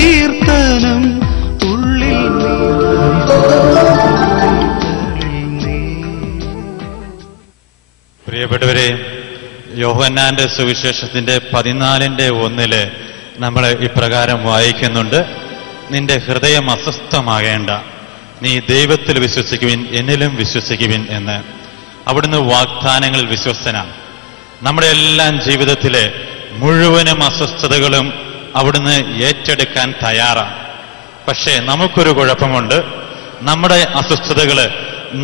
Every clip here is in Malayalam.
കീർത്തനം ഉള്ളിൽ പ്രിയപ്പെട്ടവരെ, യോഹന്നാന്റെ സുവിശേഷത്തിന്റെ 14:1 നമ്മൾ ഇപ്രകാരം വായിക്കുന്നുണ്ട്: നിന്റെ ഹൃദയം അസ്വസ്ഥമാകേണ്ട, നീ ദൈവത്തിൽ വിശ്വസിക്കുവിൻ, എന്നിലും വിശ്വസിക്കുവിൻ എന്ന്. അവിടുന്ന് വാഗ്ദാനങ്ങളിൽ വിശ്വസ്തനാണ്. നമ്മുടെ എല്ലാം ജീവിതത്തിലെ മുഴുവനും അസ്വസ്ഥതകളും അവിടുന്ന് ഏറ്റെടുക്കാൻ തയ്യാറാണ്. പക്ഷേ നമുക്കൊരു കുഴപ്പമുണ്ട്. നമ്മുടെ അസ്വസ്ഥതകള്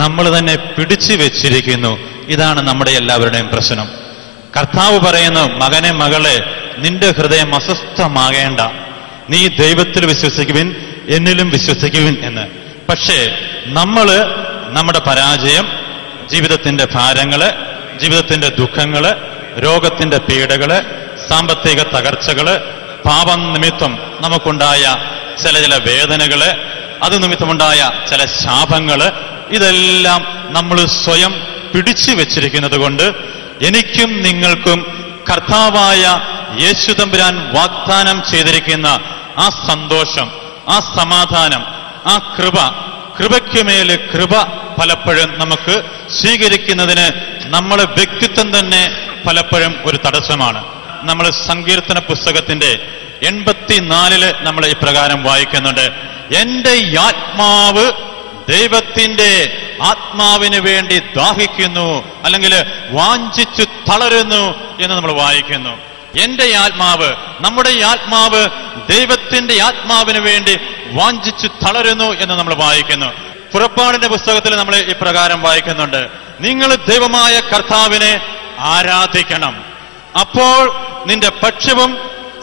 നമ്മൾ തന്നെ പിടിച്ചു വെച്ചിരിക്കുന്നു. ഇതാണ് നമ്മുടെ എല്ലാവരുടെയും പ്രശ്നം. കർത്താവ് പറയുന്നു, മകനെ, മകളെ, നിന്റെ ഹൃദയം അസ്വസ്ഥമാകേണ്ട, നീ ദൈവത്തിൽ വിശ്വസിക്കുവിൻ, എന്നിലും വിശ്വസിക്കുവിൻ എന്ന്. പക്ഷേ നമ്മള് നമ്മുടെ പരാജയം, ജീവിതത്തിന്റെ ഭാരങ്ങള്, ജീവിതത്തിന്റെ ദുഃഖങ്ങള്, രോഗത്തിന്റെ പീഡകള്, സാമ്പത്തിക തകർച്ചകള്, പാപം നിമിത്തം നമുക്കുണ്ടായ ചില വേദനകള്, അത് നിമിത്തമുണ്ടായ ചില ശാപങ്ങള്, ഇതെല്ലാം നമ്മൾ സ്വയം പിടിച്ചു വെച്ചിരിക്കുന്നത് കൊണ്ട് എനിക്കും നിങ്ങൾക്കും കർത്താവായ യേശു തമ്പുരാൻ വാഗ്ദാനം ചെയ്തിരിക്കുന്ന ആ സന്തോഷം, ആ സമാധാനം, ആ കൃപയ്ക്കുമേല് കൃപ പലപ്പോഴും നമുക്ക് സ്വീകരിക്കുന്നതിന് നമ്മുടെ വ്യക്തിത്വം തന്നെ പലപ്പോഴും ഒരു തടസ്സമാണ്. നമ്മൾ സങ്കീർത്തന പുസ്തകത്തിന്റെ 84 നമ്മൾ ഇപ്രകാരം വായിക്കുന്നുണ്ട്: എന്റെ ആത്മാവ് ദൈവത്തിന്റെ ആത്മാവിന് വേണ്ടി ദാഹിക്കുന്നു, അല്ലെങ്കിൽ വാഞ്ചിച്ചു തളരുന്നു എന്ന് നമ്മൾ വായിക്കുന്നു. എന്റെ ആത്മാവ്, നമ്മുടെ ആത്മാവ് ദൈവത്തിന്റെ ആത്മാവിന് വേണ്ടി വാഞ്ചിച്ചു തളരുന്നു എന്ന് നമ്മൾ വായിക്കുന്നു. പുറപ്പാടിന്റെ പുസ്തകത്തിൽ നമ്മൾ ഇപ്രകാരം വായിക്കുന്നുണ്ട്: നിങ്ങൾ ദൈവമായ കർത്താവിനെ ആരാധിക്കണം, അപ്പോൾ നിന്റെ ഭക്ഷ്യവും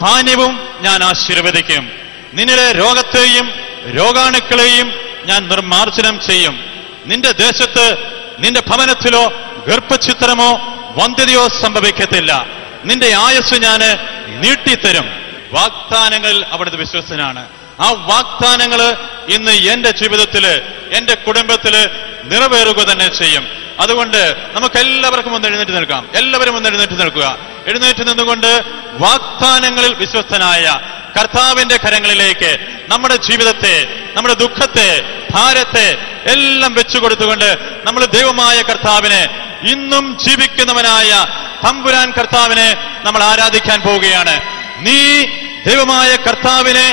പാനീയവും ഞാൻ ആശീർവദിക്കും, നിന്നിലെ രോഗത്തെയും രോഗാണുക്കളെയും ഞാൻ നിർമാർജനം ചെയ്യും, നിന്റെ ദേശത്ത് നിന്റെ ഭവനത്തിലോ ഗർഭഛിദ്രമോ വന്ധ്യതയോ സംഭവിക്കത്തില്ല, നിന്റെ ആയുസ് ഞാൻ നീട്ടിത്തരും. വാഗ്ദാനങ്ങളിൽ അവിടുത്തെ വിശ്വസ്തനാണ്. ആ വാഗ്ദാനങ്ങള് ഇന്ന് എന്റെ ജീവിതത്തില്, എന്റെ കുടുംബത്തില് നിറവേറുക തന്നെ ചെയ്യും. അതുകൊണ്ട് നമുക്ക് എല്ലാവർക്കും ഒന്ന് എഴുന്നേറ്റ് നിൽക്കാം. എല്ലാവരും ഒന്ന് എഴുന്നേറ്റ് നിൽക്കുക. എഴുന്നേറ്റ് നിന്നുകൊണ്ട് വാഗ്ദാനങ്ങളിൽ വിശ്വസ്തനായ കർത്താവിന്റെ കരങ്ങളിലേക്ക് നമ്മുടെ ജീവിതത്തെ, നമ്മുടെ ദുഃഖത്തെ, ഭാരത്തെ എല്ലാം വെച്ചു കൊടുത്തുകൊണ്ട് നമ്മൾ ദൈവമായ കർത്താവിനെ, ഇന്നും ജീവിക്കുന്നവനായ തമ്പുരാൻ കർത്താവിനെ നമ്മൾ ആരാധിക്കാൻ പോവുകയാണ്. നീ ദൈവമായ കർത്താവിനെ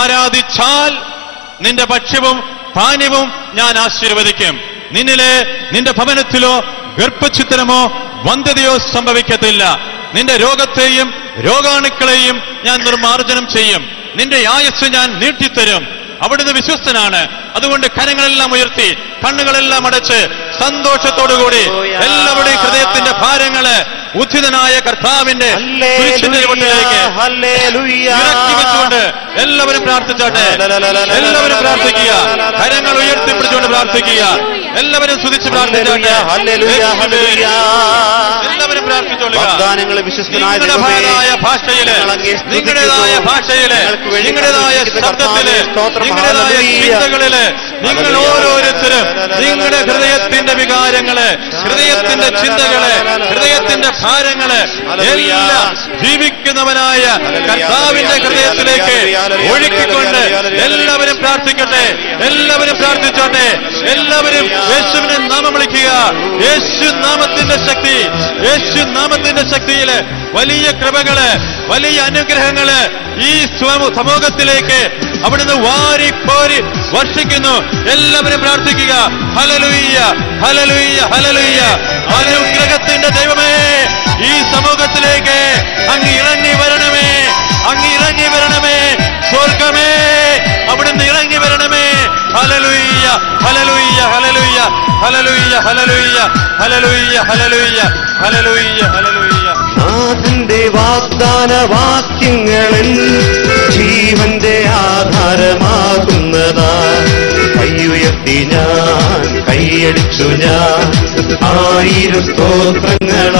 ആരാധിച്ചാൽ നിന്റെ ഭക്ഷ്യവും പാനീയവും ഞാൻ ആശീർവദിക്കും, നിന്റെ ഭവനത്തിലോ ഗർഭഛിദ്രമോ വന്ധ്യതയോ സംഭവിക്കത്തില്ല, നിന്റെ രോഗത്തെയും രോഗാണുക്കളെയും ഞാൻ നിർമാർജനം ചെയ്യും, നിന്റെ ആയുസ് ഞാൻ നീട്ടിത്തരും. അവിടുന്ന് വിശ്വസ്തനാണ്. അതുകൊണ്ട് കരങ്ങളെല്ലാം ഉയർത്തി, കണ്ണുകളെല്ലാം അടച്ച് സന്തോഷത്തോടുകൂടി എല്ലാവരുടെയും ഹൃദയത്തിന്റെ ഭാരങ്ങള് ഉദ്ധിതനായ കർത്താവിന്റെ കുരിശിലേക്ക് ഇറക്കി വെച്ചുകൊണ്ട് എല്ലാവരും പ്രാർത്ഥിച്ചോട്ടെ. എല്ലാവരും പ്രാർത്ഥിക്കുക. കരങ്ങൾ ഉയർത്തിപ്പിടിച്ചുകൊണ്ട് പ്രാർത്ഥിക്കുക. എല്ലാവരും സ്തുതിച്ച് പ്രാർത്ഥിച്ചോട്ടെ. എല്ലാവരും പ്രാർത്ഥിച്ചോളുക. നിങ്ങളുടേതായ ഭാഷയില്, നിങ്ങളുടേതായ ഭാഷയില്, നിങ്ങളുടേതായ ശബ്ദത്തില്, നിങ്ങളുടേതായ ചിന്തകളില് നിങ്ങൾ ഓരോരുത്തരും നിങ്ങളുടെ ഹൃദയത്തിന്റെ വികാരങ്ങള്, ഹൃദയത്തിന്റെ ചിന്തകള്, ഹൃദയത്തിന്റെ ഭാരങ്ങള് എല്ലാം ജീവിക്കുന്നവനായ കർത്താവിന്റെ ഹൃദയത്തിലേക്ക് ഒഴുക്കിക്കൊണ്ട് എല്ലാവരും പ്രാർത്ഥിക്കട്ടെ. എല്ലാവരും പ്രാർത്ഥിച്ചോട്ടെ. എല്ലാവരും യേശുവിനെ നാമം വിളിക്കുക. യേശു നാമത്തിന്റെ ശക്തി, യേശു നാമത്തിന്റെ ശക്തിയില് വലിയ കൃപകള്, വലിയ അനുഗ്രഹങ്ങള് ഈ സമൂഹത്തിലേക്ക് അവിടുന്ന് വാരിപ്പോരി വർഷിക്കുന്നു. എല്ലാവരും പ്രാർത്ഥിക്കുക. Hallelujah, hallelujah, hallelujah. അനുഗ്രഹത്തിന്റെ ദൈവമേ, ഈ സമൂഹത്തിലേക്ക് അങ്ങ് ഇറങ്ങി വരണമേ, അങ്ങ് ഇറങ്ങി വരണമേ. സ്വർഗമേ, അവിടുന്ന് ഇറങ്ങി വരണമേ. Hallelujah, hallelujah, hallelujah, hallelujah, hallelujah, hallelujah, hallelujah, hallelujah, hallelujah. നാഥന്റെ വാഗ്ദാന വാക്യങ്ങളിൽ ജീവന്റെ ആധാരമാകുന്നതാ. കൈയുയർത്തി ഞാൻ, കൈയടിച്ചു ഞാൻ, 1000 സ്തോത്രങ്ങളാലപിക്കും.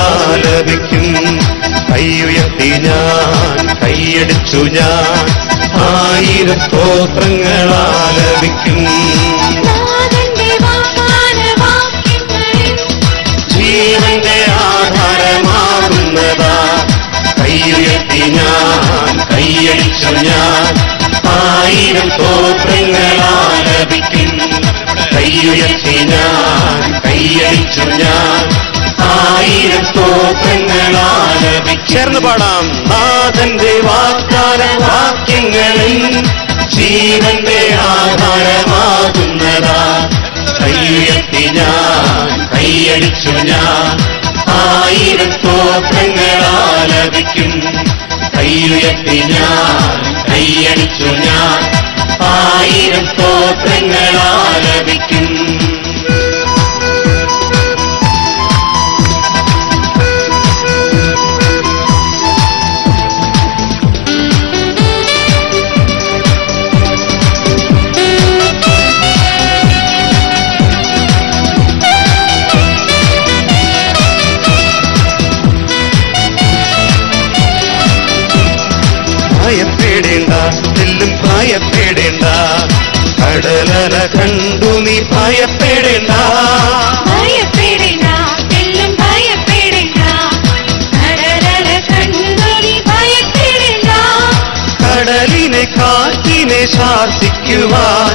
കൈയുയർത്തി ഞാൻ, കൈയടിച്ചു ഞാൻ, 1000 സ്തോത്രങ്ങളാലപിക്കും. ജീവന്റെ ആധാരമാകുന്നതാ. കൈയുയർത്തി ഞാൻ, കൈയടിച്ചു ഞാൻ, ആയിരം സ്തോത്രങ്ങൾ ആലപിക്കും. കൈയുയർത്തി ഞാൻ കൈയടിച്ചു ഞാൻ ആയിരം സ്തോത്രങ്ങൾ ആലപിക്കും. ചേർന്ന് പാടാം. നാഥന്റെ വാഗ്ദാന വാക്യങ്ങളിൽ ജീവന്റെ ആധാരമാകുന്നതാ. കൈയുയർത്തി ഞാൻ കൈയടിച്ചു ഞാൻ ആയിരം സ്തോത്രങ്ങൾ ആലപിക്കും. കൈയുയർത്തി ഞാൻ കൈയടിച്ചു ഞാൻ ആയിരം സ്തോത്രങ്ങൾ ആലപിക്കും. ഭയപ്പെടേണ്ട, തെല്ലും ഭയപ്പെടേണ്ട, കടലല കണ്ടു നീ ഭയപ്പെടേണ്ട. ഭയപ്പെടേണ്ട, തെല്ലും ഭയപ്പെടേണ്ട, കടലല കണ്ടു നീ ഭയപ്പെടേണ്ട. കടലിനെ കാറ്റിനെ ശാസിക്കുവാൻ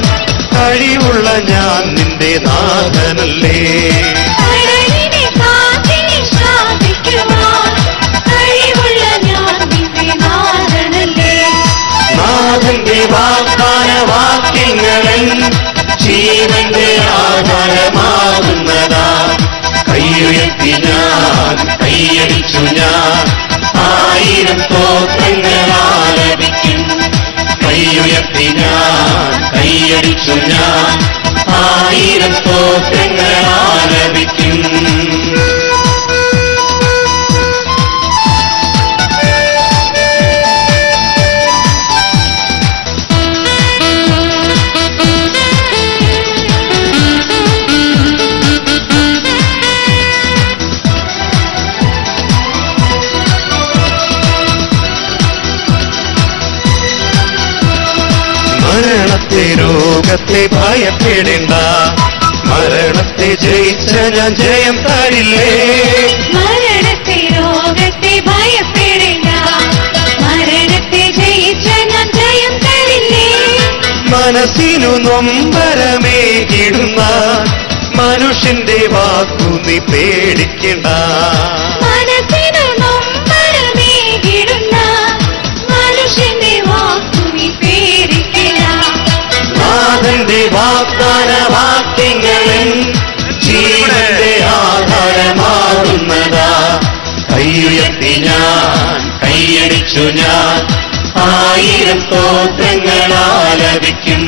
കഴിവുള്ള ഞാൻ നിന്റെ നാഥനല്ലേ. കടലിനെ കാറ്റിനെ ശാസിക്കുവാൻ കഴിവുള്ള ഞാൻ നിന്റെ നാഥനല്ലേ. നാഥന്റെ വാഗ്ദാന വാക്യങ്ങളിൽ ജീവന്റെ ആധാരമാകുന്നതാ. കൈയുയർത്തി ഞാൻ കൈയടിച്ചു ഞാൻ ആയിരം സ്തോത്രങ്ങൾ ആലപിക്കും. കൈയുയർത്തി ഞാൻ കൈയടിച്ചു ഞാൻ ആയിരം സ്തോത്രങ്ങൾ ആലപിക്കും. മരണത്തെ രോഗത്തെ ഭയപ്പെടേണ്ട, മരണത്തെ ജയിച്ച ഞാൻ ജയം തരില്ലേ. മരണത്തെ രോഗത്തെ ഭയപ്പെടേണ്ട, മരണത്തെ ജയിച്ച ഞാൻ ജയം തരില്ലേ. മനസ്സിനു നൊമ്പരമേകിടുന്ന മനുഷ്യന്റെ വാക്കു നീ പേടിക്കണ്ട. മനസ്സിനു നൊമ്പരമേകിടുന്ന മനുഷ്യന്റെ വാക്കു നീ പേടിക്കണ്ട. നാഥന്റെ വാഗ്ദാന വാക്യങ്ങളിൽ ജീവന്റെ ആധാരമാകുന്നതാ. കൈയുയർത്തി ഞാൻ കൈയടിച്ചു ഞാൻ ആയിരം സ്തോത്രങ്ങൾ ആലപിക്കും.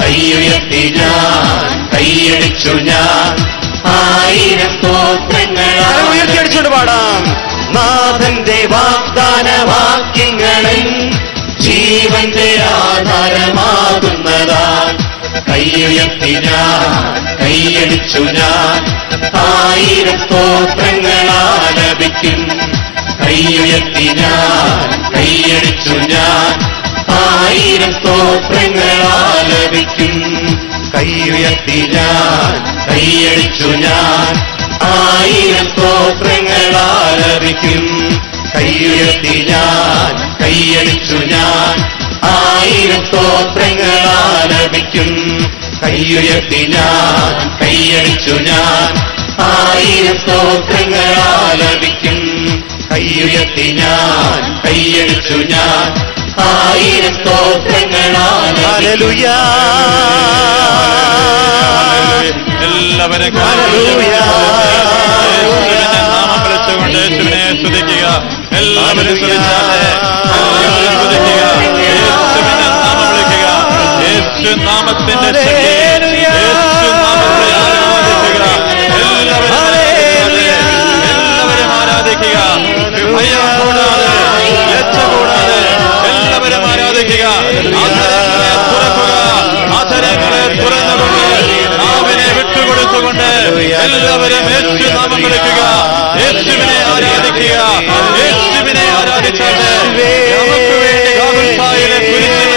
കൈയുയർത്തി ഞാൻ കൈയടിച്ചു ഞാൻ ആയിരം സ്തോത്രങ്ങൾ ഉയർത്തിയടിച്ചോണ്ട് പാടാം. നാഥന്റെ വാഗ്ദാന വാക്യങ്ങളിൽ ജീവന്റെ ആധാരമാകുന്നതാ. കൈയുയർത്തി ഞാൻ കൈയടിച്ചു ഞാൻ ആയിരം സ്തോത്രങ്ങൾ ആലപിക്കും. കൈയുയർത്തി ഞാൻ കൈയടിച്ചു ഞാൻ ആയിരം സ്തോത്രങ്ങൾ ആലപിക്കും. കൈയുയർത്തി ഞാൻ കൈയടിച്ചു ഞാൻ ആയിരം സ്തോത്രങ്ങൾ ആലപിക്കും. കൈയുയർത്തി ഞാൻ കൈയടിച്ചു ഞാൻ ആയിരം സ്തോത്രങ്ങൾ ആലപിക്കും. കൈയുയർത്തി ഞാൻ കൈയടിച്ചു ഞാൻ ആയിരം സ്തോത്രങ്ങൾ ആലപിക്കും. കൈയുയർത്തി ഞാൻ കൈയടിച്ചു ഞാൻ ആയിരം സ്തോത്രങ്ങൾ ആലപിക്കും. എല്ലാവരും നാമം വിളിച്ചുകൊണ്ട് യേശുവിനെ സ്തുതിക്കുക. എല്ലാവരും സ്തുതിച്ചാട്ടെ, എല്ലാവരും സ്തുതിക്കുക. യേശുവിനെ നാമം വിളിക്കുക. യേശു നാമത്തിന്റെ ശക്തി, യേശു നാമത്തെ ആരാധിക്കുക. എല്ലാവരും ആരാധിക്കുക. ഭയം കൂടാതെ, ലജ്ജ കൂടാതെ എല്ലാവരും ആരാധിക്കുക. ആചാരങ്ങളെ തുറക്കുക, ആചാരങ്ങളെ തുറന്നുകൊണ്ട് നാവിനെ വിട്ടുകൊടുത്തുകൊണ്ട് എല്ലാവരും യേശു നാമം വിളിക്കുക. യേശുവിനെ ആരാധിക്കുക. യേശുവിനെ ആരാധിച്ചാട്ടെ. നമുക്ക് വേണ്ടി ഗാഗുൽത്തായിലെ കുരിശിൽ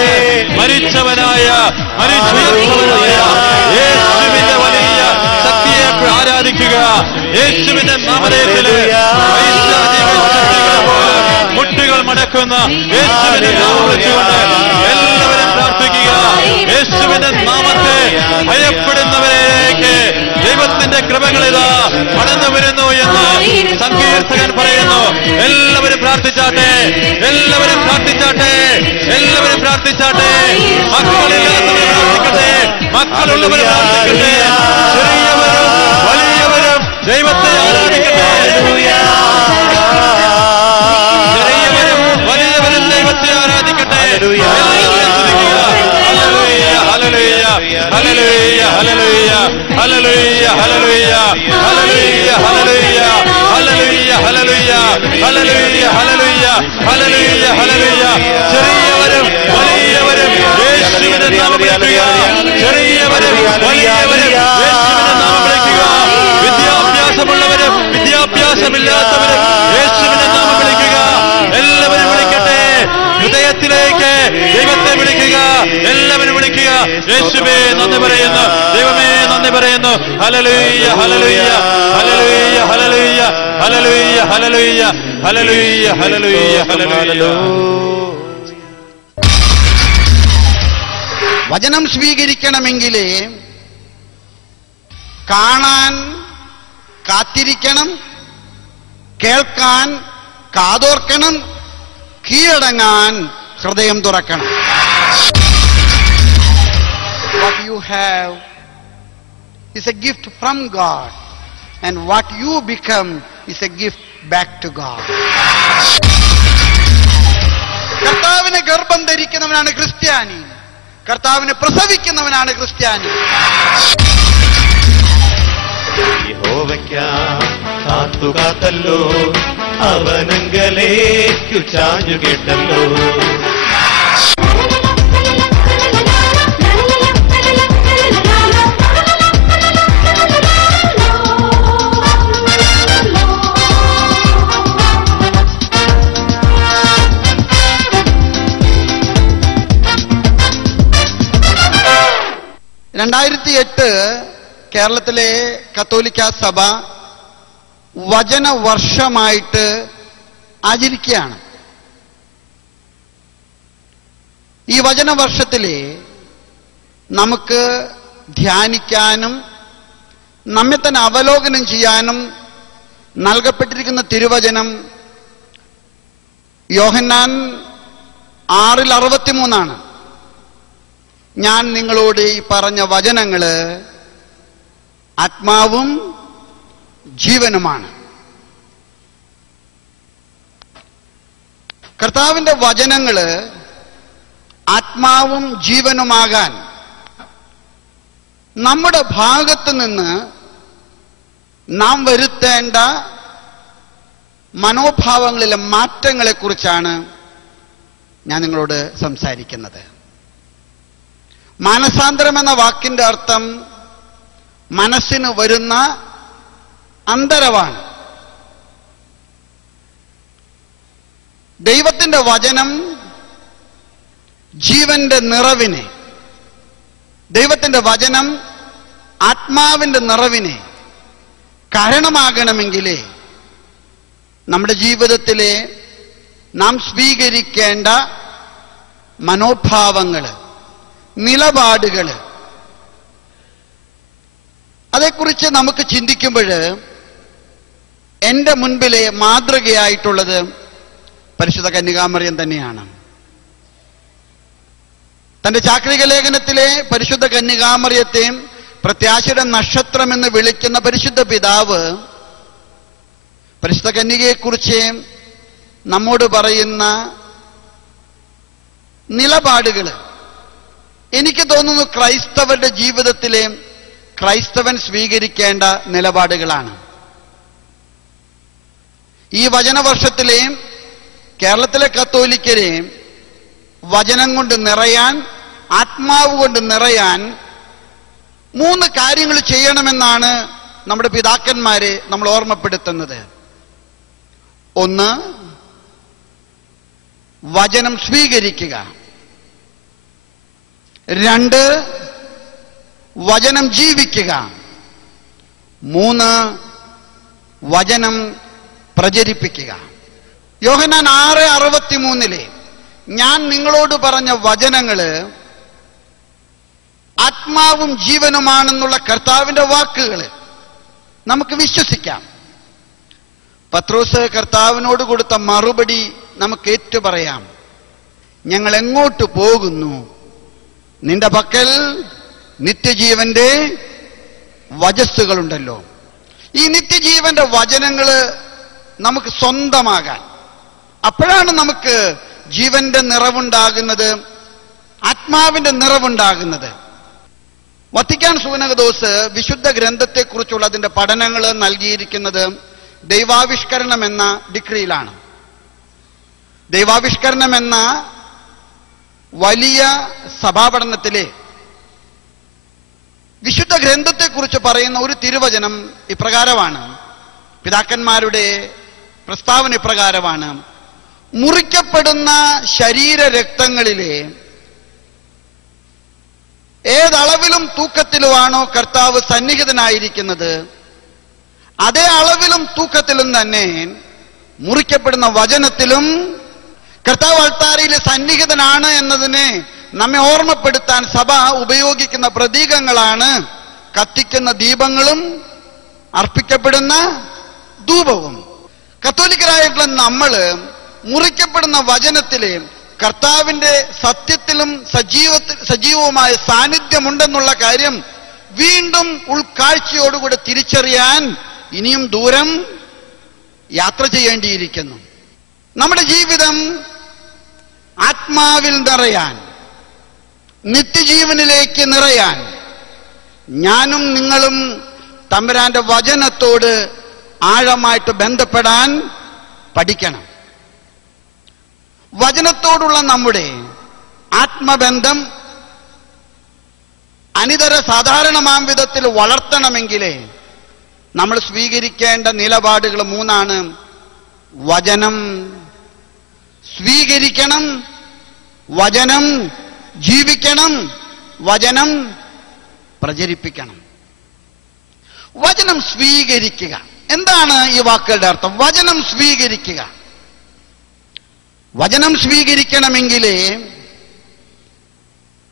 മരിച്ചവനായ മരിച്ചുയർന്നവനായ യേശുവിന്റെ വലിയ ശക്തിയെ ആരാധിക്കുക. യേശുവിന്റെ നാമധേയത്തില് മുട്ടുകൾ മടക്കുന്ന യേശുവിനെ നാമം വിളിച്ചുകൊണ്ട് എല്ലാവരും പ്രാർത്ഥിക്കുക. യേശുവിന്റെ നാമത്തെ ഭയപ്പെടുന്നവരേക്ക് ദൈവത്തിന്റെ കൃപകളിതാ കടന്നു വരുന്നു എന്ന് സങ്കീർത്തകൻ പറയുന്നു. എല്ലാവരും പ്രാർത്ഥിച്ചാട്ടെ, എല്ലാവരും പ്രാർത്ഥിച്ചാട്ടെ, എല്ലാവരും പ്രാർത്ഥിച്ചാട്ടെ. മക്കളില്ലാത്തവർ പ്രാർത്ഥിക്കട്ടെ, മക്കളുള്ളവർ പ്രാർത്ഥിക്കട്ടെ. ചെറിയവരും വലിയവരും ദൈവത്തെ ആരാധിക്കട്ടെ. ചെറിയവരും വലിയവരും ദൈവത്തെ ആരാധിക്കട്ടെ. Hallelujah, hallelujah, hallelujah, hallelujah, hallelujah, hallelujah, hallelujah, hallelujah, hallelujah, hallelujah, hallelujah, hallelujah. ചെറിയവരും വലിയവരും യേശുവിന്റെ നാമം വിളിക്കുക. ചെറിയവരും വലിയവരും യേശുവിന്റെ നാമം വിളിക്കുക. വിദ്യാഭ്യാസമുള്ളവരും വിദ്യാഭ്യാസമില്ലാത്തവരും യേശുവിന്റെ നാമം വിളിക്കുക. എല്ലാവരും വിളിക്കട്ടെ. ഹൃദയത്തിലേക്ക് ദൈവത്തെ വിളിക്കുക. എല്ലാവരും വിളിക്കുക. യേശുവേ നന്ദി പറയുന്നു, ദൈവമേ നന്ദി പറയുന്നു. Hallelujah, hallelujah, hallelujah, hallelujah, hallelujah, hallelujah, hallelujah, hallelujah, hallelujah. വചനം സ്വീകരിക്കണമെങ്കിൽ കാണാൻ കാത്തിരിക്കണം, കേൾക്കാൻ കാതോർക്കണം, കീഴടങ്ങാൻ ഹൃദയം തുറക്കണം. What you have is a gift from God, and what you become is a gift back to God. കർത്താവിനെ ഗർഭം ധരിക്കുന്നവനാണ് ക്രിസ്ത്യാനി, കർത്താവിനെ പ്രസവിക്കുന്നവനാണ് ക്രിസ്ത്യാനി. കാത്തുകാത്തല്ലോ അവനങ്കലേക്കു ചാഞ്ഞു കേട്ടല്ലോ. കേരളത്തിലെ കത്തോലിക്ക സഭ വചനവർഷമായിട്ട് ആചരിക്കുകയാണ്. ഈ വചനവർഷത്തിലെ നമുക്ക് ധ്യാനിക്കാനും നമ്മെ തന്നെ അവലോകനം ചെയ്യാനും നൽകപ്പെട്ടിരിക്കുന്ന തിരുവചനം യോഹന്നാൻ 6:63 ഞാൻ നിങ്ങളോട് ഈ പറഞ്ഞ വചനങ്ങള് ആത്മാവും ജീവനുമാണ്. കർത്താവിന്റെ വചനങ്ങള് ആത്മാവും ജീവനുമാകാൻ നമ്മുടെ ഭാഗത്ത് നിന്ന് നാം വരുത്തേണ്ട മനോഭാവങ്ങളിലെ മാറ്റങ്ങളെക്കുറിച്ചാണ് ഞാൻ നിങ്ങളോട് സംസാരിക്കുന്നത്. മാനസാന്തരം എന്ന വാക്കിന്റെ അർത്ഥം മനസ്സിന് വരുന്ന അന്തരവാണ്. ദൈവത്തിന്റെ വചനം ജീവന്റെ നിറവിനെ, ദൈവത്തിന്റെ വചനം ആത്മാവിന്റെ നിറവിനെ കാരണമാകണമെങ്കിൽ നമ്മുടെ ജീവിതത്തിലെ നാം സ്വീകരിക്കേണ്ട മനോഭാവങ്ങൾ, നിലപാടുകൾ, അതേക്കുറിച്ച് നമുക്ക് ചിന്തിക്കുമ്പോൾ എൻ്റെ മുൻപിലെ മാതൃകയായിട്ടുള്ളത് പരിശുദ്ധ കന്യകാമറിയം തന്നെയാണ്. തന്റെ ചാക്രിക ലേഖനത്തിലെ പരിശുദ്ധ കന്യകാമറിയത്തെ പ്രത്യാശയുടെ നക്ഷത്രം എന്ന് വിളിക്കുന്ന പരിശുദ്ധ പിതാവ് പരിശുദ്ധ കന്യകയെക്കുറിച്ച് നമ്മോട് പറയുന്ന നിലപാടുകൾ എനിക്ക് തോന്നുന്നു ക്രൈസ്തവരുടെ ജീവിതത്തിലെ ക്രൈസ്തവൻ സ്വീകരിക്കേണ്ട നിലപാടുകളാണ്. ഈ വചനവർഷത്തിലെ കേരളത്തിലെ കത്തോലിക്കരെ വചനം കൊണ്ട് നിറയാൻ, ആത്മാവ് കൊണ്ട് നിറയാൻ 3 കാര്യങ്ങൾ ചെയ്യണമെന്നാണ് നമ്മുടെ പിതാക്കന്മാരെ നമ്മൾ ഓർമ്മപ്പെടുത്തുന്നത്. 1, വചനം സ്വീകരിക്കുക. 2, വചനം ജീവിക്കുക. 3, വചനം പ്രചരിപ്പിക്കുക. യോഹന്നാൻ 6:63 ഞാൻ നിങ്ങളോട് പറഞ്ഞ വചനങ്ങള് ആത്മാവും ജീവനുമാണെന്നുള്ള കർത്താവിന്റെ വാക്കുകൾ നമുക്ക് വിശ്വസിക്കാം. പത്രോസ് കർത്താവിനോട് കൊടുത്ത മറുപടി നമുക്ക് ഏറ്റുപറയാം. ഞങ്ങൾ എങ്ങോട്ട് പോകുന്നു? നിന്റെ പക്കൽ നിത്യജീവന്റെ വചസ്സുകളുണ്ടല്ലോ. ഈ നിത്യജീവന്റെ വചനങ്ങള് നമുക്ക് സ്വന്തമാകാൻ, അപ്പോഴാണ് നമുക്ക് ജീവന്റെ നിറവുണ്ടാകുന്നത്, ആത്മാവിന്റെ നിറവുണ്ടാകുന്നത്. വത്തിക്കാൻ സൂനകദോസ് വിശുദ്ധ ഗ്രന്ഥത്തെക്കുറിച്ചുള്ള അതിന്റെ പഠനങ്ങൾ നൽകിയിരിക്കുന്നത് ദൈവാവിഷ്കരണം എന്ന ഡിഗ്രിയിലാണ്. ദൈവാവിഷ്കരണം എന്ന വലിയ സഭാപഠനത്തിലെ വിശുദ്ധ ഗ്രന്ഥത്തെക്കുറിച്ച് പറയുന്ന ഒരു തിരുവചനം ഇപ്രകാരമാണ്. പിതാക്കന്മാരുടെ പ്രസ്താവന ഇപ്രകാരമാണ്: മുറിക്കപ്പെടുന്ന ശരീരരക്തങ്ങളിലെ ഏതളവിലും തൂക്കത്തിലുമാണോ കർത്താവ് സന്നിഹിതനായിരിക്കുന്നത്, അതേ അളവിലും തൂക്കത്തിലും തന്നെ മുറിക്കപ്പെടുന്ന വചനത്തിലും കർത്താവ് അൾത്താരയിൽ സന്നിഹിതനാണ് എന്നതിനെ നമ്മെ ഓർമ്മപ്പെടുത്താൻ സഭ ഉപയോഗിക്കുന്ന പ്രതീകങ്ങളാണ് കത്തിക്കുന്ന ദീപങ്ങളും അർപ്പിക്കപ്പെടുന്ന ധൂപവും. കത്തോലിക്കരായിട്ടുള്ള നമ്മള് മുറിക്കപ്പെടുന്ന വചനത്തിലെ കർത്താവിന്റെ സത്യത്തിലും സജീവവുമായ സാന്നിധ്യമുണ്ടെന്നുള്ള കാര്യം വീണ്ടും ഉൾക്കാഴ്ചയോടുകൂടെ തിരിച്ചറിയാൻ ഇനിയും ദൂരം യാത്ര ചെയ്യേണ്ടിയിരിക്കുന്നു. നമ്മുടെ ജീവിതം ആത്മാവിൽ നിറയാൻ, നിത്യജീവനിലേക്ക് നിറയാൻ ഞാനും നിങ്ങളും തമ്പുരാന്റെ വചനത്തോട് ആഴമായിട്ട് ബന്ധപ്പെടാൻ പഠിക്കണം. വചനത്തോടുള്ള നമ്മുടെ ആത്മബന്ധം അനിതര സാധാരണമാം വിധത്തിൽ വളർത്തണമെങ്കിലേ നമ്മൾ സ്വീകരിക്കേണ്ട നിലപാടുകൾ 3 വചനം സ്വീകരിക്കണം, വചനം ജീവിക്കണം, വചനം പ്രചരിപ്പിക്കണം. വചനം സ്വീകരിക്കുക. എന്താണ് ഈ വാക്കുകളുടെ അർത്ഥം? വചനം സ്വീകരിക്കുക. വചനം സ്വീകരിക്കണമെങ്കിൽ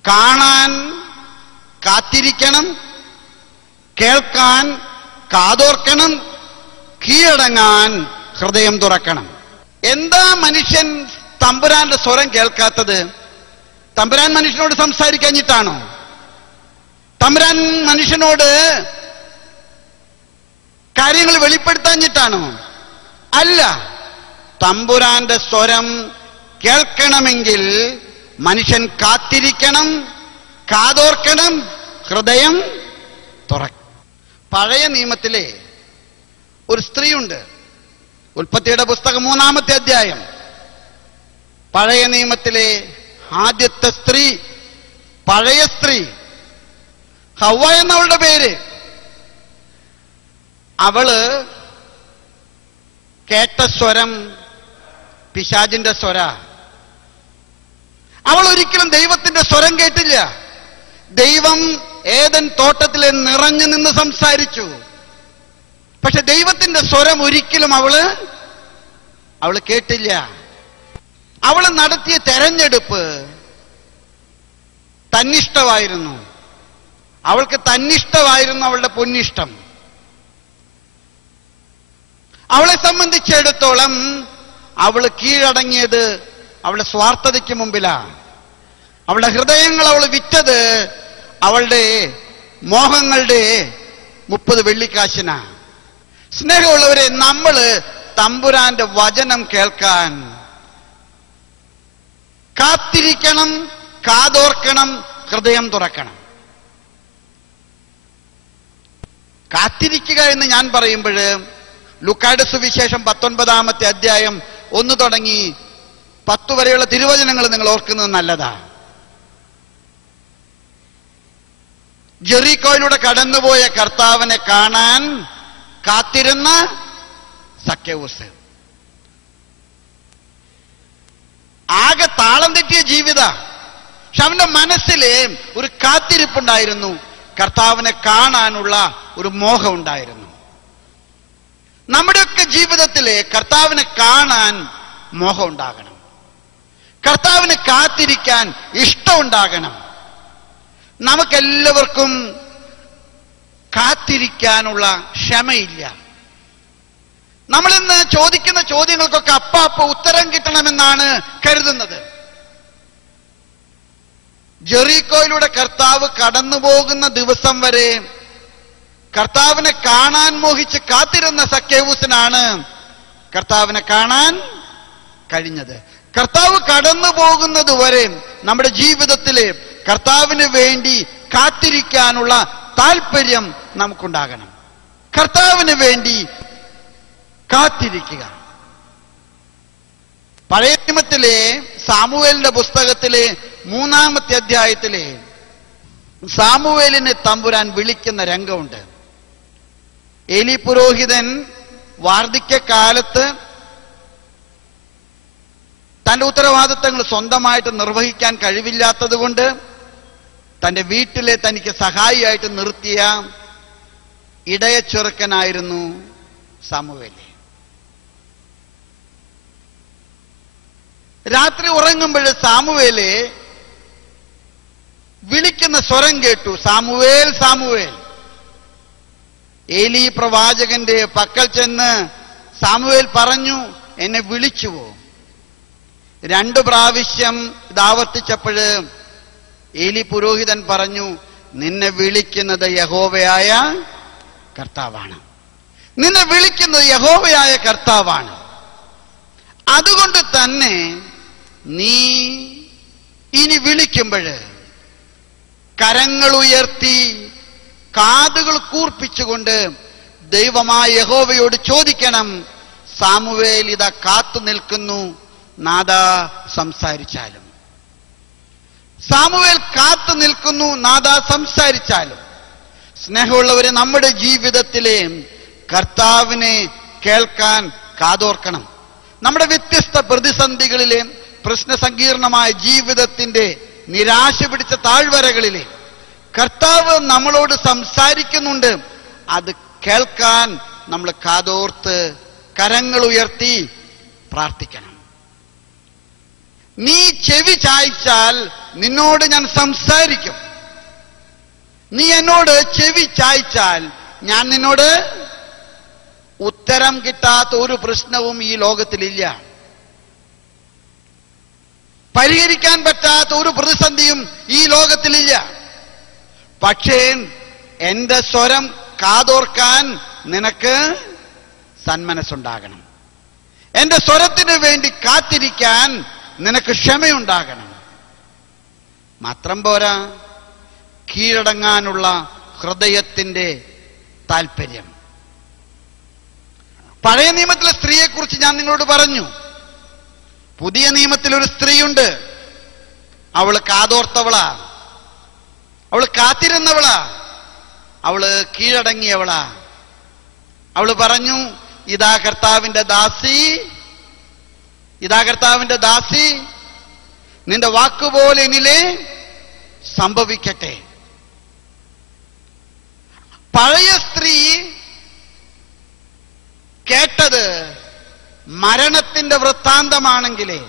കാണാൻ കാത്തിരിക്കണം, കേൾക്കാൻ കാതോർക്കണം, കീഴടങ്ങാൻ ഹൃദയം തുറക്കണം. എന്താ മനുഷ്യൻ തമ്പുരാന്റെ സ്വരം കേൾക്കാത്തത്? തമ്പുരാൻ മനുഷ്യനോട് സംസാരിക്കാഞ്ഞിട്ടാണോ? തമ്പുരാൻ മനുഷ്യനോട് കാര്യങ്ങൾ വെളിപ്പെടുത്താഞ്ഞിട്ടാണോ? അല്ല. തമ്പുരാന്റെ സ്വരം കേൾക്കണമെങ്കിൽ മനുഷ്യൻ കാത്തിരിക്കണം, കാതോർക്കണം, ഹൃദയം തുറക്കണം. പഴയ നിയമത്തിലെ ഒരു സ്ത്രീയുണ്ട്. ഉൽപ്പത്തിയുടെ പുസ്തകം 3-ാമത്തെ അധ്യായം. പഴയ നിയമത്തിലെ ആദ്യത്തെ സ്ത്രീ, പഴയ സ്ത്രീ, ഹവ്വ എന്നവളുടെ പേര്. അവള് കേട്ട സ്വരം പിശാചിന്റെ സ്വര. അവൾ ഒരിക്കലും ദൈവത്തിന്റെ സ്വരം കേട്ടില്ല. ദൈവം ഏദൻ തോട്ടത്തിൽ നിറഞ്ഞു നിന്ന് സംസാരിച്ചു. പക്ഷെ ദൈവത്തിന്റെ സ്വരം ഒരിക്കലും അവള് കേട്ടില്ല. അവൾ നടത്തിയ തെരഞ്ഞെടുപ്പ് തന്നിഷ്ടമായിരുന്നു. അവൾക്ക് തന്നിഷ്ടമായിരുന്നു അവളുടെ പൊന്നിഷ്ടം. അവളെ സംബന്ധിച്ചിടത്തോളം അവൾ കീഴടങ്ങിയത് അവളുടെ സ്വാർത്ഥതയ്ക്ക് മുമ്പിലാണ്. അവളുടെ ഹൃദയങ്ങൾ അവൾ വിറ്റത് അവളുടെ മോഹങ്ങളുടെ 30 വെള്ളിക്കാശിനാ. സ്നേഹമുള്ളവരെ, നമ്മള് തമ്പുരാന്റെ വചനം കേൾക്കാൻ കാത്തിരിക്കണം, കാതോർക്കണം, ഹൃദയം തുറക്കണം. കാത്തിരിക്കുക എന്ന് ഞാൻ പറയുമ്പോൾ ലൂക്കായുടെ സുവിശേഷം 19-ാമത്തെ അധ്യായം 1 തുടങ്ങി 10 വരെയുള്ള തിരുവചനങ്ങൾ നിങ്ങൾ ഓർക്കുന്നത് നല്ലതാ. ജെറിക്കോയിലൂടെ കടന്നുപോയ കർത്താവിനെ കാണാൻ കാത്തിരുന്ന സക്കേവൂസ്. ആകെ താളം തെറ്റിയ ജീവിത. പക്ഷെ അവന്റെ മനസ്സിൽ ഒരു കാത്തിരിപ്പുണ്ടായിരുന്നു. കർത്താവിനെ കാണാനുള്ള ഒരു മോഹം ഉണ്ടായിരുന്നു. നമ്മുടെയൊക്കെ ജീവിതത്തിലെ കർത്താവിനെ കാണാൻ മോഹം ഉണ്ടാകണം. കർത്താവിനെ കാത്തിരിക്കാൻ ഇഷ്ടമുണ്ടാകണം. നമുക്കെല്ലാവർക്കും കാത്തിരിക്കാനുള്ള ക്ഷമയില്ല. നമ്മളിന്ന് ചോദിക്കുന്ന ചോദ്യങ്ങൾക്കൊക്കെ അപ്പ ഉത്തരം കിട്ടണമെന്നാണ് കരുതുന്നത്. ജെറീക്കോയിലൂടെ കർത്താവ് കടന്നു പോകുന്ന ദിവസം വരെ കർത്താവിനെ കാണാൻ മോഹിച്ച് കാത്തിരുന്ന സക്കേവൂസിനാണ് കർത്താവിനെ കാണാൻ കഴിഞ്ഞത്. കർത്താവ് കടന്നു പോകുന്നത് വരെ നമ്മുടെ ജീവിതത്തില് കർത്താവിന് വേണ്ടി കാത്തിരിക്കാനുള്ള താല്പര്യം നമുക്കുണ്ടാകണം. കർത്താവിന് വേണ്ടി കാത്തിരിക്കുക. പഴയ നിയമത്തിലെ സാമുവേലിന്റെ പുസ്തകത്തിലെ 3-ാമത്തെ അധ്യായത്തിലെ സാമുവേലിനെ തമ്പുരാൻ വിളിക്കുന്ന രംഗമുണ്ട്. ഏലി പുരോഹിതൻ വാർദ്ധക്യകാലത്ത് തന്റെ ഉത്തരവാദിത്തങ്ങൾ സ്വന്തമായിട്ട് നിർവഹിക്കാൻ കഴിവില്ലാത്തത് കൊണ്ട് തന്റെ വീട്ടിലെ തനിക്ക് സഹായിയായിട്ട് നിർത്തിയ ഇടയച്ചെറുക്കനായിരുന്നു സാമുവേൽ. രാത്രി ഉറങ്ങുമ്പോൾ സാമുവേലെ വിളിക്കുന്ന സ്വരം കേട്ടു, സാമുവേൽ സാമുവേൽ. ഏലി പ്രവാചകന്റെ പക്കൽ ചെന്ന് സാമുവേൽ പറഞ്ഞു, എന്നെ വിളിച്ചുവോ? 2 പ്രാവശ്യം ഇതാവർത്തിച്ചപ്പോഴ് ഏലി പുരോഹിതൻ പറഞ്ഞു, നിന്നെ വിളിക്കുന്നത് യഹോവയായ കർത്താവാണ്. നിന്നെ വിളിക്കുന്നത് യഹോവയായ കർത്താവാണ്. അതുകൊണ്ട് തന്നെ നീ ഇനി വിളിക്കുമ്പോൾ കരങ്ങൾ ഉയർത്തി കാതുകൾ കൂർപ്പിച്ചുകൊണ്ട് ദൈവമായ യഹോവയോട് ചോദിക്കണം, സാമുവേൽ ഇതാ കാത്തു നിൽക്കുന്നു, നാദാ സംസാരിച്ചാലും. സാമുവേൽ കാത്തു നിൽക്കുന്നു, നാദാ സംസാരിച്ചാലും. സ്നേഹമുള്ളവരെ, നമ്മുടെ ജീവിതത്തിലെ കർത്താവിനെ കേൾക്കാൻ കാതോർക്കണം. നമ്മുടെ വ്യത്യസ്ത പ്രതിസന്ധികളിലെ പ്രശ്നസങ്കീർണമായ ജീവിതത്തിന്റെ നിരാശ പിടിച്ച താഴ്വരകളിലെ കർത്താവ് നമ്മളോട് സംസാരിക്കുന്നുണ്ട്. അത് കേൾക്കാൻ നമ്മൾ കാതോർത്ത് കരങ്ങൾ ഉയർത്തി പ്രാർത്ഥിക്കണം. നീ ചെവി ചായ്ച്ചാൽ നിന്നോട് ഞാൻ സംസാരിക്കും. നീ എന്നോട് ചെവി ചായ്ച്ചാൽ ഞാൻ നിന്നോട് ഉത്തരം കിട്ടാത്ത ഒരു പ്രശ്നവും ഈ ലോകത്തിലില്ല. പരിഹരിക്കാൻ പറ്റാത്ത ഒരു പ്രതിസന്ധിയും ഈ ലോകത്തിലില്ല. പക്ഷേ എന്റെ സ്വരം കാതോർക്കാൻ നിനക്ക് സന്മനസ്സുണ്ടാകണം. എന്റെ സ്വരത്തിന് വേണ്ടി കാത്തിരിക്കാൻ നിനക്ക് ക്ഷമയുണ്ടാകണം. മാത്രം പോരാ, കീഴടങ്ങാനുള്ള ഹൃദയത്തിന്റെ താല്പര്യം. പഴയ നിയമത്തിലെ സ്ത്രീയെക്കുറിച്ച് ഞാൻ നിങ്ങളോട് പറഞ്ഞു. പുതിയ നിയമത്തിൽ ഒരു സ്ത്രീയുണ്ട്. അവള് കാതോർത്തവളാ, അവള് കാത്തിരുന്നവളാ, അവള് കീഴടങ്ങിയവളാ. അവള് പറഞ്ഞു, ഇതാ കർത്താവിന്റെ ദാസി, ഇതാ കർത്താവിന്റെ ദാസി, നിന്റെ വാക്കുപോലെ എന്നിലെ സംഭവിക്കട്ടെ. പഴയ സ്ത്രീ കേട്ടത് മരണത്തിന്റെ വൃത്താന്തമാണെങ്കിലേ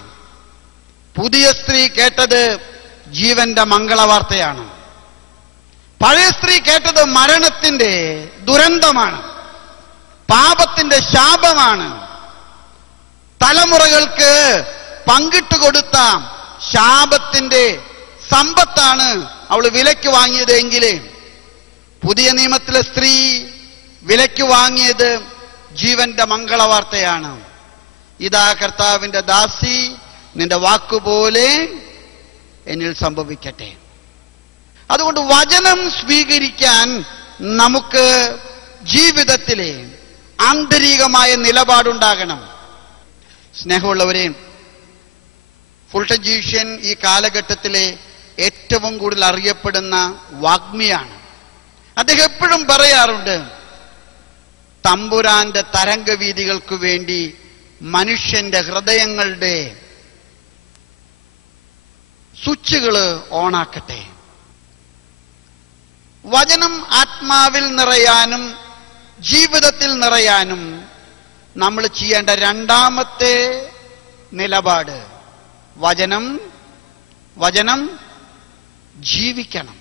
പുതിയ സ്ത്രീ കേട്ടത് ജീവന്റെ മംഗളവാർത്തയാണ്. പഴയ സ്ത്രീ കേട്ടത് മരണത്തിന്റെ ദുരന്തമാണ്, പാപത്തിന്റെ ശാപമാണ്, തലമുറകൾക്ക് പങ്കിട്ടുകൊടുത്ത ശാപത്തിന്റെ സമ്പത്താണ് അവൾ വിലയ്ക്ക് വാങ്ങിയത്. എങ്കിലേ പുതിയ നിയമത്തിലെ സ്ത്രീ വിലയ്ക്ക് വാങ്ങിയത് ജീവന്റെ മംഗളവാർത്തയാണ്. ഇതാ കർത്താവിന്റെ ദാസി, നിന്റെ വാക്കുപോലെ എന്നിൽ സംഭവിക്കട്ടെ. അതുകൊണ്ട് വചനം സ്വീകരിക്കാൻ നമുക്ക് ജീവിതത്തിലെ ആന്തരികമായ നിലപാടുണ്ടാകണം. സ്നേഹമുള്ളവരെ, ഫുൾട്ടൻ ജീഷ്യൻ ഈ കാലഘട്ടത്തിലെ ഏറ്റവും കൂടുതൽ അറിയപ്പെടുന്ന വാഗ്മിയാണ്. അദ്ദേഹം എപ്പോഴും പറയാറുണ്ട്, തമ്പുരാന്റെ തരംഗവീതികൾക്ക് വേണ്ടി മനുഷ്യന്റെ ഹൃദയങ്ങളുടെ സ്വിച്ചുകൾ ഓണാക്കട്ടെ. വചനം ആത്മാവിൽ നിറയാനും ജീവിതത്തിൽ നിറയാനും നമ്മൾ ചെയ്യേണ്ട രണ്ടാമത്തെ നിലപാട്, വചനം ജീവിക്കണം.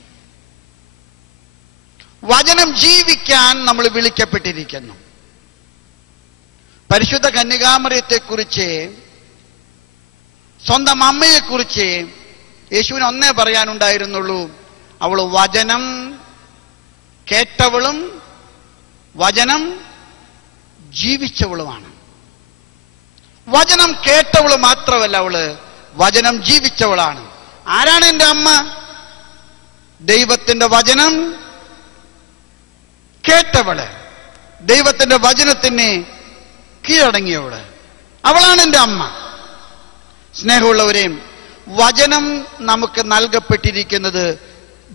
വചനം ജീവിക്കാൻ നമ്മൾ വിളിക്കപ്പെട്ടിരിക്കുന്നു. പരിശുദ്ധ കന്യകാമറിയത്തെക്കുറിച്ച്, സ്വന്തം അമ്മയെക്കുറിച്ച് യേശുവിന് ഒന്നേ പറയാനുണ്ടായിരുന്നുള്ളൂ: അവൾ വചനം കേട്ടവളും വചനം ജീവിച്ചവളുമാണ്. വചനം കേട്ടവള് മാത്രമല്ല, അവള് വചനം ജീവിച്ചവളാണ്. ആരാണ് എൻ്റെ അമ്മ? ദൈവത്തിന്റെ വചനം കേട്ടവള്, ദൈവത്തിന്റെ വചനത്തിന് കീഴടങ്ങിയവള്, അവളാണ് എൻ്റെ അമ്മ. സ്നേഹമുള്ളവരെയും, വചനം നമുക്ക് നൽകപ്പെട്ടിരിക്കുന്നത്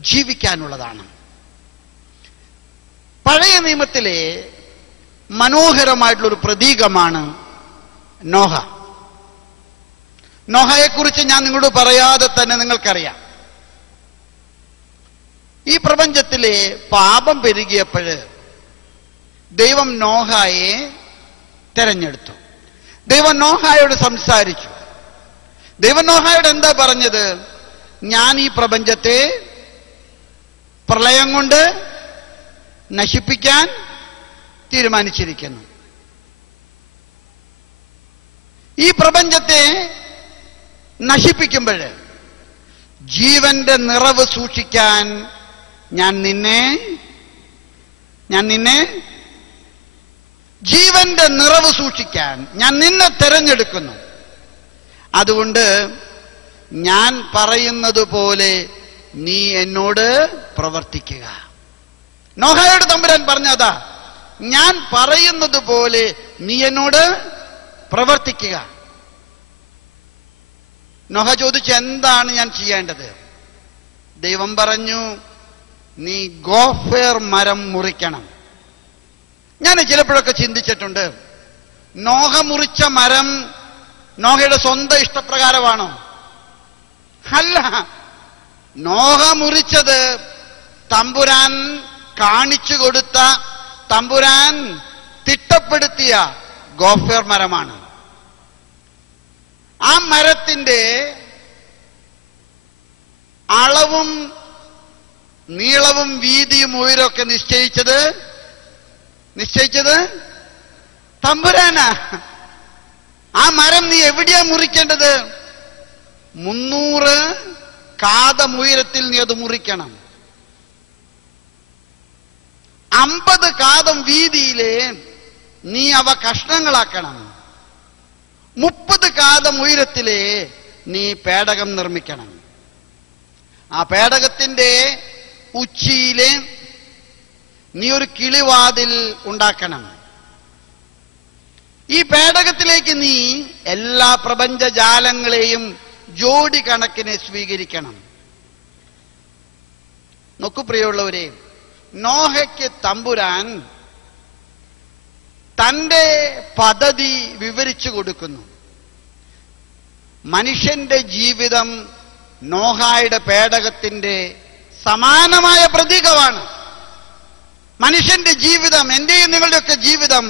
ജീവിക്കാനുള്ളതാണ്. പഴയ നിയമത്തിലെ മനോഹരമായിട്ടുള്ളൊരു പ്രതീകമാണ് നോഹ. നോഹയെക്കുറിച്ച് ഞാൻ നിങ്ങളോട് പറയാതെ തന്നെ നിങ്ങൾക്കറിയാം. ഈ പ്രപഞ്ചത്തിലെ പാപം പെരുകിയപ്പോൾ ദൈവം നോഹയെ തെരഞ്ഞെടുത്തു. ദൈവം നോഹയോട് സംസാരിച്ചു. ദൈവം നോഹയോട് എന്താ പറഞ്ഞത്? ഞാൻ ഈ പ്രപഞ്ചത്തെ പ്രളയം കൊണ്ട് നശിപ്പിക്കാൻ തീരുമാനിച്ചിരിക്കുന്നു. ഈ പ്രപഞ്ചത്തെ നശിപ്പിക്കുമ്പോൾ ജീവന്റെ നിറവ് സൂക്ഷിക്കാൻ ഞാൻ നിന്നെ ജീവന്റെ നിറവ് സൂക്ഷിക്കാൻ ഞാൻ നിന്നെ തെരഞ്ഞെടുക്കുന്നു. അതുകൊണ്ട് ഞാൻ പറയുന്നത് പോലെ നീ എന്നോട് പ്രവർത്തിക്കുക. നോഹയോട് തമ്പുരാൻ പറഞ്ഞതാ, ഞാൻ പറയുന്നത് പോലെ നീ എന്നോട് പ്രവർത്തിക്കുക. നോഹ ചോദിച്ചു, എന്താണ് ഞാൻ ചെയ്യേണ്ടത്? ദൈവം പറഞ്ഞു, നീ ഗോഫേർ മരം മുറിക്കണം. ഞാൻ ചിലപ്പോഴൊക്കെ ചിന്തിച്ചിട്ടുണ്ട്, നോഹ മുറിച്ച മരം നോഹയുടെ സ്വന്തം ഇഷ്ടപ്രകാരമാണോ? അല്ല, നോഹ മുറിച്ചത് തമ്പുരാൻ കാണിച്ചു കൊടുത്ത, തമ്പുരാൻ തിട്ടപ്പെടുത്തിയ ഗോഫേർ മരമാണ്. ആ മരത്തിന്റെ അളവും നീളവും വീതിയും ഉയരമൊക്കെ നിശ്ചയിച്ചത് തമ്പുരാനാ. ആ മരം നീ എവിടെയാ മുറിക്കേണ്ടത്? 300 കാതം ഉയരത്തിൽ നീ അത് മുറിക്കണം. 50 കാതം വീതിയിലെ നീ അവ കഷ്ണങ്ങളാക്കണം. 30 കാതം ഉയരത്തിലെ നീ പേടകം നിർമ്മിക്കണം. ആ പേടകത്തിന്റെ ഉച്ചിയിലെ നീ ഒരു കിളിവാതിൽ ഉണ്ടാക്കണം. ഈ പേടകത്തിലേക്ക് നീ എല്ലാ പ്രപഞ്ചജാലങ്ങളെയും ജോഡി കണക്കിനെ സ്വീകരിക്കണം. നോക്കൂ പ്രിയമുള്ളവരെ, നോഹയ്ക്ക് തമ്പുരാൻ തന്റെ പദ്ധതി വിവരിച്ചു കൊടുക്കുന്നു. മനുഷ്യന്റെ ജീവിതം നോഹായുടെ പേടകത്തിന്റെ സമാനമായ പ്രതീകമാണ്. മനുഷ്യന്റെ ജീവിതം, എന്റെയും നിങ്ങളുടെയൊക്കെ ജീവിതം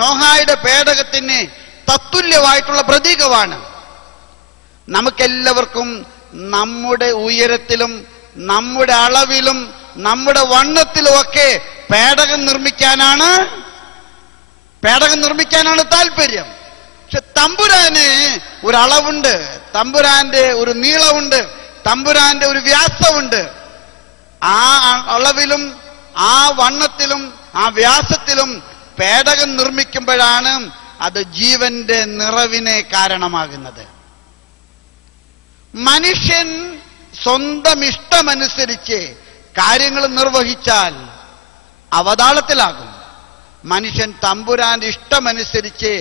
നോഹായുടെ പേടകത്തിന് തത്തുല്യമായിട്ടുള്ള പ്രതീകമാണ്. നമുക്കെല്ലാവർക്കും നമ്മുടെ ഉയരത്തിലും നമ്മുടെ അളവിലും നമ്മുടെ വണ്ണത്തിലുമൊക്കെ പേടകം നിർമ്മിക്കാനാണ് താല്പര്യം. പക്ഷെ തമ്പുരാന് ഒരു അളവുണ്ട്, തമ്പുരാന്റെ ഒരു നീളമുണ്ട്, തമ്പുരാന്റെ ഒരു വ്യാസമുണ്ട്. ആ അളവിലും ആ വണ്ണത്തിലും ആ വ്യാസത്തിലും പേടകം നിർമ്മിക്കുമ്പോഴാണ് അത് ജീവന്റെ നിറവിനെ കാരണമാകുന്നത്. മനുഷ്യൻ സ്വന്തം ഇഷ്ടമനുസരിച്ച് കാര്യങ്ങൾ നിർവഹിച്ചാൽ അവതാളത്തിലാകും. മനുഷ്യൻ തമ്പുരാന്റെ ഇഷ്ടമനുസരിച്ച്